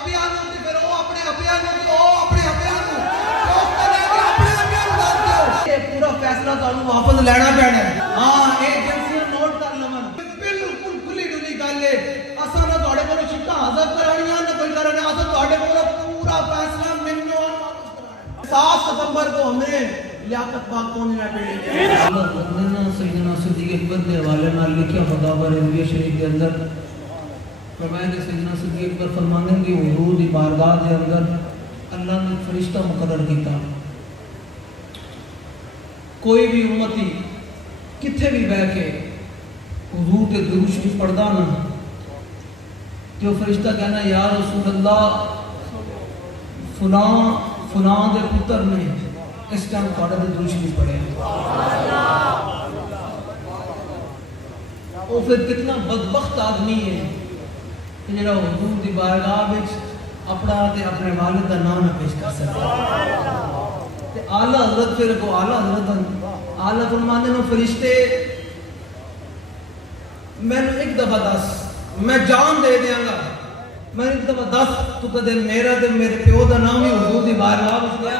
Apia नूं ते फिर वो अपने अपिया नूं ते वो अपने अपिया नूं चौक ते लेके अपने अपिया नूं दस दिओ ये पूरा फैसला तुहानूं वापस लेना पैना है। हां ये एजेंसियां नोट कर लवन बिल्कुल खुली डुली गल है। असां ना तुहाडे कोलों शिक्का हाज़र कराणियां ना कोई करना असां तुहाडे कोलों पूरा फैसला मिन्नो 7 सितंबर को हमें लियाकत पाक पहुंचना पड़ेगा। सैयदना सिद्दीक़ अकबर के हवाले नाल लिखा खुदावर नबी शरीफ के अंदर फरमाया कि सैयदना सिद्दीक़ अकबर फरमाते हैं कि हुजूर दी बारगाह के अंदर अल्लाह ने फरिश्ता मुकर्रर किया। कोई भी उम्मती किथे भी बह के हुजूर के दुरूद शरीफ पढ़दा ना तो फरिश्ता कहना या रसूल अल्लाह फलां फलां दे पुत्र ने इस टाइम तुहाडे ते दुरूद शरीफ पढ़े। वो फिर कितना बदबख्त आदमी है कि जरा हुजूर दी बारगाह विच अपना ते अपने वालिद दा नाम ना पेश कर सकता। ते आला हज़रत फिर को आला हज़रत आला फरमाने ने फरिश्ते मैंने एक दफा दस मैं जान दे देंगा मैं एक दफा दस तू कदे मेरा ते मेरे प्यो दा नाम ही हुजूर दी बारगाह विच लिया।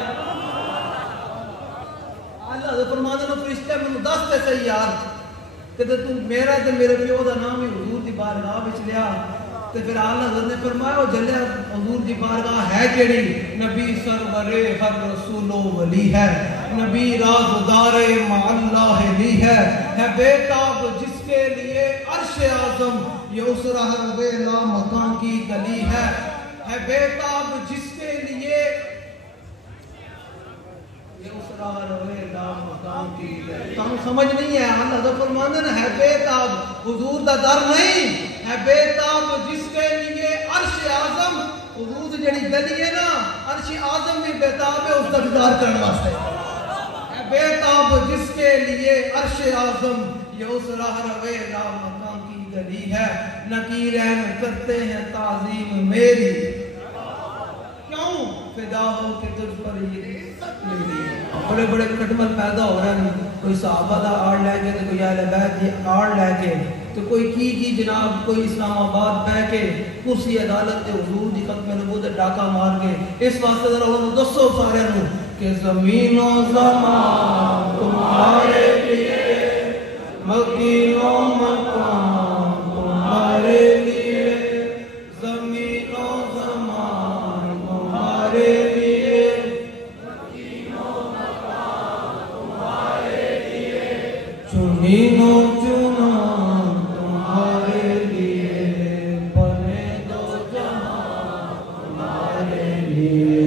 आला हज़रत फरमाने ने फरिश्ते मैनू दस ते सही यार कि तू मेरा ते मेरे प्यो दा नाम ही हुजूर दी बारगाह विच लिया। ते फिर आला हज़रत ने फरमाया जलिया हुजूर दी बारगाह है केड़ी नबी सरवरे हर रसूलो वली है नबी राज़दारे माअल्लाह ली है बेताब जिसके लिए अर्श आज़म ये उस रहवे ला मकान की गली है बेताब जिसके लिए ये उस रहवे ला मकान की गली। तुम समझ नहीं है आला हज़रत फरमाते हैं है बेताब हुजूर दा दर नहीं है बेताब जिसके लिए अर्श आज़म हुजूर दी जेड़ी गली है ना अर्श आज़म भी बेताब है उसका दीदार करने वास्ते है बेताब जिसके लिए अर्श आज़म ये उस रहवे ला मकान की गली है नकीरैन करते हैं ताज़ीम मेरी क्यों फिदा हो कि तुझ पर ये बड़े बड़े कटमल पैदा हो रहे हैं कोई सहाबा दा आड़ लैके तो कोई अहले बैत दी आड़ लैके तो कोई की जनाब कोई इस्लामाबाद बह के कुर्सी अदालत के हुजूर दी खत्म नबूवत डाका मार के इस वास्ते जरा उन्होंने दसो सारे नूं कि ज़मीनो ज़मान तुम्हारे लिए मकीनो मकान तुम्हारे लिए ज़मीनो ज़मान तुम्हारे लिए मकीनो मकान तुम्हारे लिए चुनीनो चुना तुम्हारे लिए बने दो जहां तुम्हारे लिए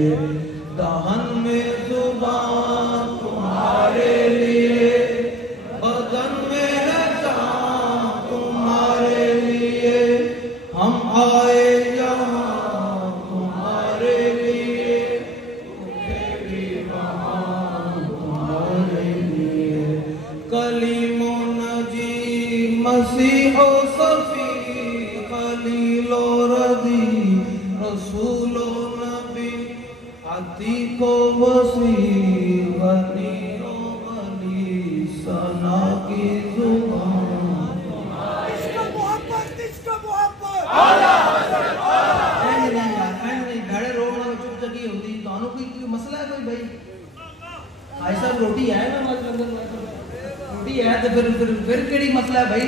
दहन में जुबान तुम्हारे लिए बदन में है जान तुम्हारे लिए हम आए यहाँ तुम्हारे लिए भूखे भी वहाँ तुम्हारे लिए कलीमो नजी मसीहो सफी खलीलो रदी रसूलो नबी अतीको वसी वनीओ वली सना की जुबान इसका मोहब्बत आला हज़रत आला नहीं भड़े रोना चुप जगी होती दोनों कोई मसला है कोई भाई भाई साहब रोटी है ना हमारे अंदर रोटी है तो फिर केड़ी मसला है भाई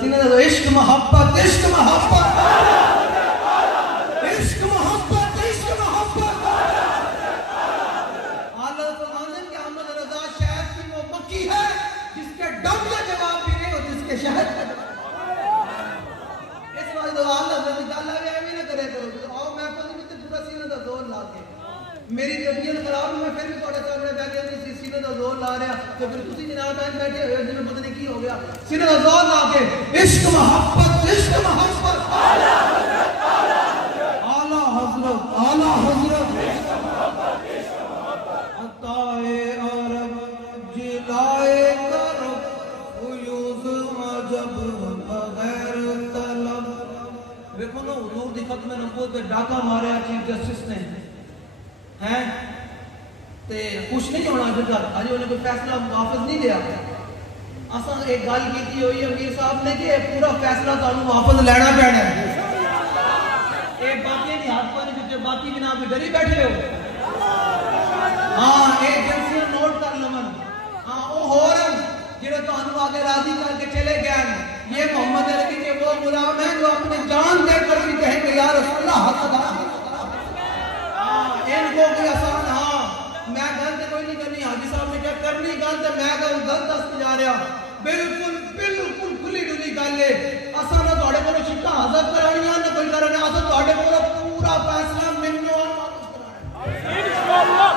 सीने तो इश्क मोहब्बत इश्क मोहब्बत इश्क मोहब्बत इश्क मोहब्बत आला फरमाते कि अहमद रज़ा शहद की वो मक्की है जिसके दम का जवाब भी नहीं और जिसके शहद का इस बात तो आला जल्दी गल आ गया भी ना करे करो आओ मैं पता नहीं पूरा सीने दा जोर ला के मेरी तबीयत खराब है मैं फिर भी थोड़े सामने बैठे नहीं सीने दा जोर ला रहा तो फिर तुसी जनाब बैठे हुए जिन्हें पता नहीं की हो गया सीने दा जोर ला के इश्क मोहब्बत आला हज़रत आला हज़रत आला हज़रत अताए अरब जिलाए करब फयूज़ अजब बगैर तलब देखो ना हुजूर दी खत्म नबूवत पे डाका मारा चीफ जस्टिस ने हैं ते खुश नहीं होना जगह अजे उन्हें कोई फैसला वापस नहीं लिया असा एक गल की हुई है अमीर साहब ने कि पूरा फैसला तुहानू वापस लेना पैना है ये बाकी नहीं हाथ सलाती बिना पे डरी बैठे हो। हाँ एजेंसी नोट कर लवन। हाँ वो हो रहा जिन्हें तो अनु आगे राजी करके चले गए, ये मोहम्मद अरबी के वो गुलाम हैं जो अपनी जान देकर भी कहेंगे या रसूल अल्लाह हक अदा। इनको भी आसान। हाँ मैं गलत कोई नहीं करनी, हाजी साहब ने क्या करनी गलत, मैं कहूँ गलत दस जा रहा, बिल्कुल बिल्कुल खुली डुली गल है। असा ना थोड़े को शिक्का हाजर करानी है ना कोई करना, असा थोड़े को पूरा फैसला मिलने इंशाअल्लाह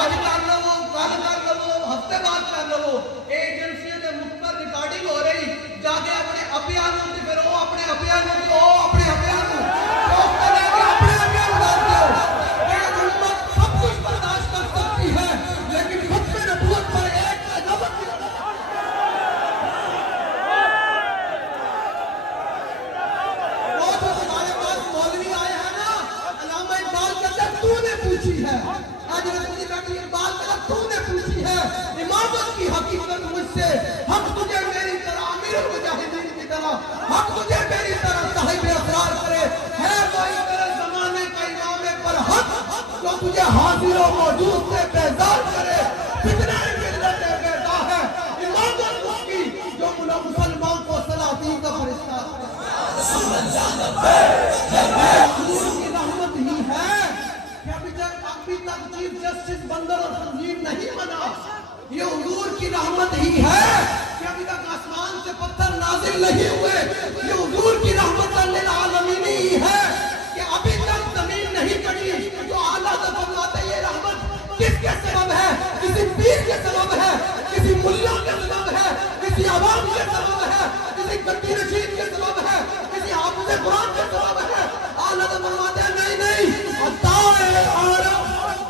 आज कर लो, कल कर लो, हफ्ते बाद कर लो। एजेंसियों के मुख्तर रिकॉर्डिंग हो रही, जाके अपने अभियान में फिर वो अपने अभियान में वो अपने अभियान में अपने अभियान डालते हो। ये उम्मत सब कुछ बर्दाश्त कर सकती है, लेकिन खत्म नबूवत पर एक नबूवत वो तो हमारे पास मौलवी आए हैं ना, अल्लामा इकबाल कहते हैं तूने पूछी है, आज इकबाल कहता तूने पूछी है इमामत की हकीकत मुझसे, हम तुझे मेरी तरह अमीरुल मुजाहिदीन की तरह, हम तुझे मेरी तरह साहिब असरार करे, है कोई तेरे जमाने का इमाम पर हक जो तुझे हाजिर और मौजूद से बेजार करे, कितने मिल्लत बेदा है इमामत उसकी जो मुसलमान को सलाती का फरिश्ता की रहमत ही है कि अभी तक चीफ जस्टिस बंदर और तंजीम नहीं बना, ये हुजूर की रहमत ही है कि अभी तक आसमान से पत्थर नाजिल नहीं हुए, ये हुजूर की रहमत लिल आलमीन ही है कि अभी तक जमीन नहीं कटी। जो आला फरमाते ये रहमत किसके सबब है? किसी पीर के सबब है, किसी मुल्ला के सबब है, किसी अवाम के सबब है, किसी गद्दी रशीद के सबब है, किसी हाफिज़ कुरान के सबब है। आला फरमाते हैं नहीं नहीं, अताए आरब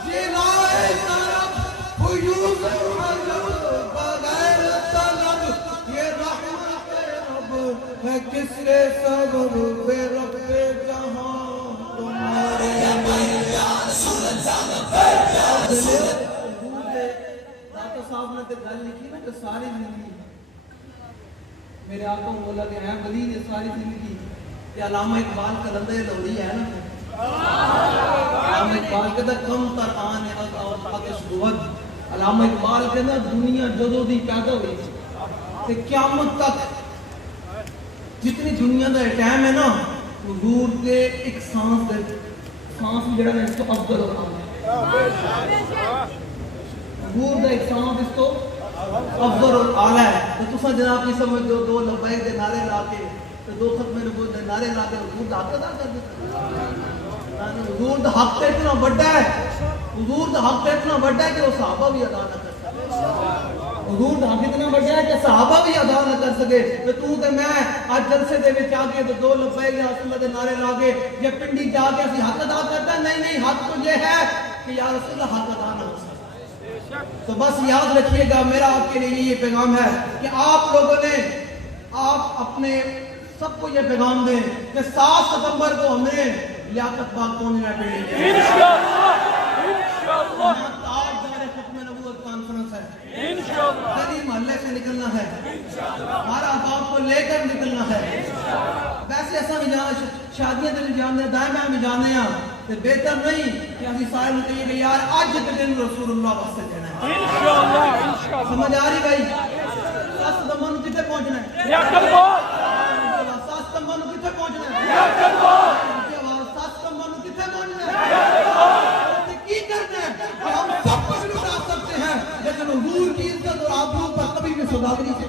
जिलाए तरफ हुयूज़ बगैर तलब, ये रहमत रब है किसके सबब बे रब्बे जहां तुम्हारे दाता साहब ने तो गल लिखी ना कि सारी जिंदगी मेरे आका मौला के हैं वली ने सारी जिंदगी ते अल्लामा इकबाल कलंदे लौड़ी है ना, अल्लामा इकबाल कहता कम तर आन और आतिश बुवद। अल्लामा इकबाल कहता दुनिया जदों दी पैदा हुई ते क़यामत तक जितनी दुनिया का टाइम है ना, हुजूर के एक सांस जड़ा है इसको अफजल होता है, हुजूर का एक सांस इसको अफजल और आला है। तो तुसा जनाब की समझ दो, दो लब्बैक दे नारे लाके तो दो खत्मे नबूवत दे नारे लाके हुजूर दा हक अदा कर देता। हुजूर दा हक तो इतना बड़ा है, हुजूर दा हक तो इतना बड़ा है कि वो सहाबा भी अदा न कर सके, हुजूर दा हक इतना बड़ा है कि सहाबा भी अदा न कर सके। तो तू ते मैं आज जलसे दे विच आके तो दो लब्बैक या रसूलुल्लाह दे नारे लाके ये पिंडी जाके असि हक अदा करता नहीं नहीं, हक तो ये है कि या रसूलुल्लाह हक अदा न हो सके। तो बस याद रखिएगा मेरा आपके लिए ये पैगाम है कि आप लोगों ने आप अपने सबको ये पैगाम दें कि 7 सितंबर को हमने लियाकत बाग पहुंचना है इंशाअल्लाह। कॉन्फ्रेंस है इंशाअल्लाह, गली मोहल्ले से निकलना है, हमारा बाप को लेकर निकलना है। वैसे ऐसा भी शादियां दिल जाने दाएं बाएं भी जाने ते बेहतर नहीं कि अभी सारे लोग कहिए कि यार आज के दिन रसूलुल्लाह वास्ते जाना है इंशाअल्लाह। समझ आ रही भाई? 7 सितंबर को किथे पहुंचना है? लियाकत बाग। 7 सितंबर को किथे पहुंचना है? लियाकत बाग। 7 सितंबर को किथे पहुंचना है? लियाकत बाग। की करना है हम सब कुछ लुटा सकते हैं, लेकिन हुजूर की इज्जत और आबरू पर कभी भी सौदागरी से